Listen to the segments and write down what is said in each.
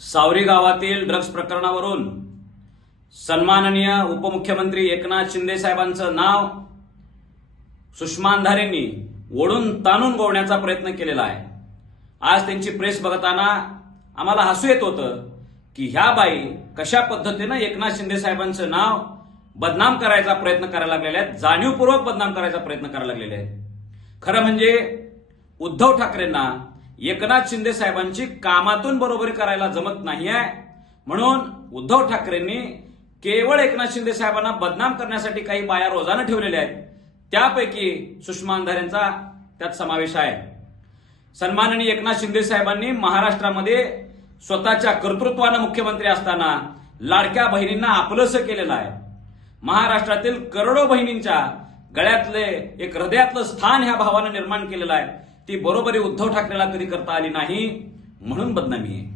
सावरी गावातील ड्रग्ज प्रकरणावरून सन्माननीय उपमुख्यमंत्री एकनाथ शिंदे साहेबांचं नाव सुषमा अंधारेंनी ओढून ताणून गोवण्याचा प्रयत्न केलेला आहे। आज त्यांची प्रेस बघताना आम्हाला हसू येत होतं की ह्या बाई कशा पद्धतीनं एकनाथ शिंदे साहेबांचं नाव बदनाम करायचा प्रयत्न करायला लागलेले आहेत, जाणीवपूर्वक बदनाम करायचा प्रयत्न करायला लागलेले आहेत। खरं म्हणजे उद्धव ठाकरेंना एकनाथ शिंदे साहेबांची कामातून बरोबरी करायला जमत नाहीये, म्हणून उद्धव ठाकरेंनी केवळ एकनाथ शिंदे साहेबांना बदनाम करण्यासाठी काही बाया रोजानं ठेवलेल्या आहेत, त्यापैकी सुषमा अंधारेंचा त्यात समावेश आहे। सन्माननीय एकनाथ शिंदे साहेबांनी महाराष्ट्रामध्ये स्वतःच्या कर्तृत्वानं मुख्यमंत्री असताना लाडक्या बहिणींना आपलंसं केलेलं आहे। महाराष्ट्रातील करोडो बहिणींच्या गळ्यातले एक हृदयातलं स्थान ह्या भावानं निर्माण केलेलं आहे। ती बरोबरी उद्धव ठाकरेला कधी करता आली नाही, म्हणून बदनामी आहे।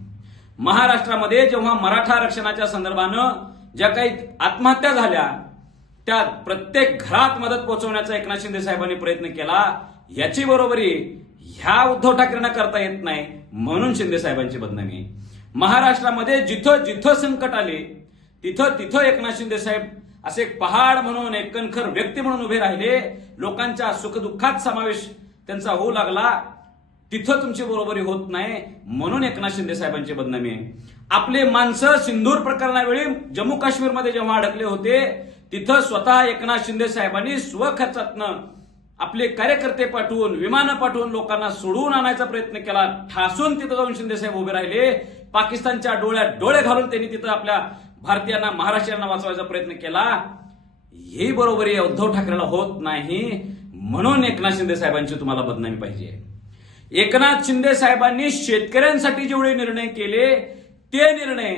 महाराष्ट्रामध्ये जेव्हा मराठा आरक्षणाच्या संदर्भानं ज्या काही आत्महत्या झाल्या त्या प्रत्येक घरात मदत पोहोचवण्याचा एकनाथ शिंदे साहेबांनी प्रयत्न केला, याची बरोबरी ह्या उद्धव ठाकरेंना करता येत नाही, म्हणून शिंदे साहेबांची बदनामी आहे। महाराष्ट्रामध्ये जिथं जिथं संकट आले तिथं तिथं एकनाथ शिंदे साहेब असे एक पहाड म्हणून, एक कणखर व्यक्ती म्हणून उभे राहिले, लोकांच्या सुखदुःखात समावेश त्यांचा होऊ लागला, तिथं तुमची बरोबरी होत नाही, म्हणून एकनाथ शिंदे साहेबांची बदनामी आहे। आपले माणसं सिंदूर प्रकरणावेळी जम्मू काश्मीरमध्ये जेव्हा अडकले होते तिथं स्वतः एकनाथ शिंदे साहेबांनी स्वखर्चातनं आपले कार्यकर्ते पाठवून, विमानं पाठवून लोकांना सोडवून आणायचा प्रयत्न केला। ठासून तिथं जाऊन शिंदे साहेब उभे राहिले, पाकिस्तानच्या डोळ्यात डोळे घालून त्यांनी तिथं आपल्या भारतीयांना, महाराष्ट्रीयांना वाचवायचा प्रयत्न केला। ही बरोबरी उद्धव ठाकरेला होत नाही, म्हणून एकनाथ शिंदे साहेबांची तुम्हाला बदनामी पाहिजे। एकनाथ शिंदे साहेबांनी शेतकऱ्यांसाठी जेवढे निर्णय केले ते निर्णय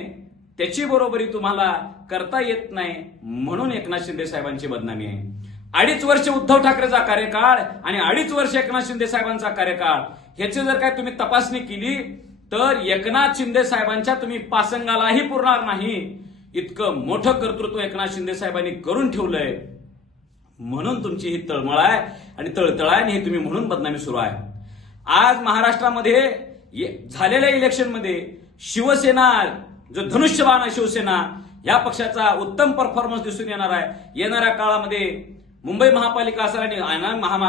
त्याची बरोबरी तुम्हाला करता येत नाही, म्हणून एकनाथ शिंदे साहेबांची बदनामी आहे। 2.5 वर्ष उद्धव ठाकरेचा कार्यकाळ आणि 2.5 वर्ष एकनाथ शिंदे साहेबांचा कार्यकाळ ह्याची जर काय तुम्ही तपासणी केली तर एकनाथ शिंदे साहेबांच्या तुम्ही पासंगालाही पुरणार नाही, इतकं मोठं कर्तृत्व एकनाथ शिंदे साहेबांनी करून ठेवलंय, म्हणून तुमची ही तळमळ आहे आणि तळतळ आहे आणि हे तुम्ही म्हणून बदनामी सुरू आहे। आज महाराष्ट्रामध्ये झालेल्या इलेक्शनमध्ये शिवसेना, जो धनुष्यबाण आहे शिवसेना, या पक्षाचा उत्तम परफॉर्मन्स दिसून येणार आहे। येणाऱ्या काळामध्ये मुंबई महापालिका असेल आणि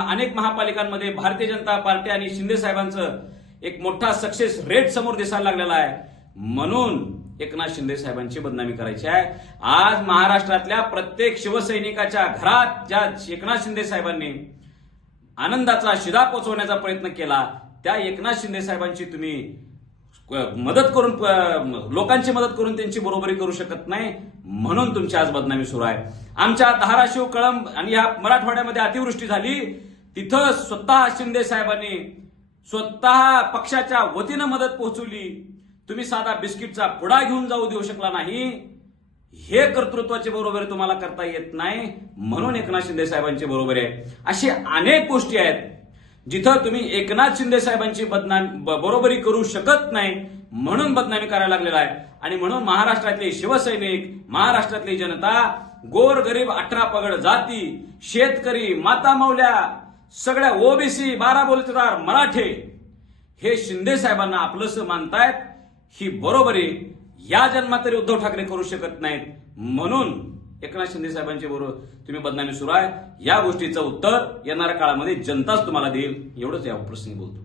अनेक महापालिकांमध्ये भारतीय जनता पार्टी आणि शिंदे साहेबांचं एक मोठा सक्सेस रेट समोर दिसायला लागलेला आहे, म्हणून एकनाथ शिंदे साहेबांची बदनामी करायची आहे। आज महाराष्ट्रातल्या प्रत्येक शिवसैनिकाच्या घरात ज्या एकनाथ शिंदे साहेबांनी आनंदाचा शिदा पोचवण्याचा प्रयत्न केला, त्या एकनाथ शिंदे साहेबांची तुम्ही मदत करून, लोकांची मदत करून त्यांची बरोबरी करू शकत नाही, म्हणून तुमची आज बदनामी सुरू आहे। आमच्या धाराशिव, कळंब आणि या मराठवाड्यामध्ये अतिवृष्टी झाली, तिथं स्वतः शिंदे साहेबांनी स्वतः पक्षाच्या वतीनं मदत पोहोचवली, तुम्ही साधा बिस्किटचा पुडा घेऊन जाऊ देऊ शकला नाही। हे कर्तृत्वाची बरोबरी तुम्हाला करता येत नाही, म्हणून एकनाथ शिंदे साहेबांची बरोबरी आहे। अशी अनेक गोष्टी आहेत जिथं तुम्ही एकनाथ शिंदे साहेबांची बरोबरी करू शकत नाही, म्हणून बदनामी करायला लागलेला आहे। आणि म्हणून महाराष्ट्रातले शिवसैनिक, महाराष्ट्रातली जनता, गोरगरीब 18 पगड जाती, शेतकरी, माता मौल्या, सगळ्या ओबीसी, 12 बोलतेदार मराठे हे शिंदे साहेबांना आपलंसं मानतायत। ही बरोबरी या जन्मात तरी उद्धव ठाकरे करू शकत नाहीत, म्हणून एकनाथ शिंदे साहेबांची बरोबर तुम्ही बदनामी सुरू आहे। या गोष्टीचं उत्तर येणाऱ्या काळामध्ये जनताच तुम्हाला देईल, एवढंच या प्रश्नी बोलतो।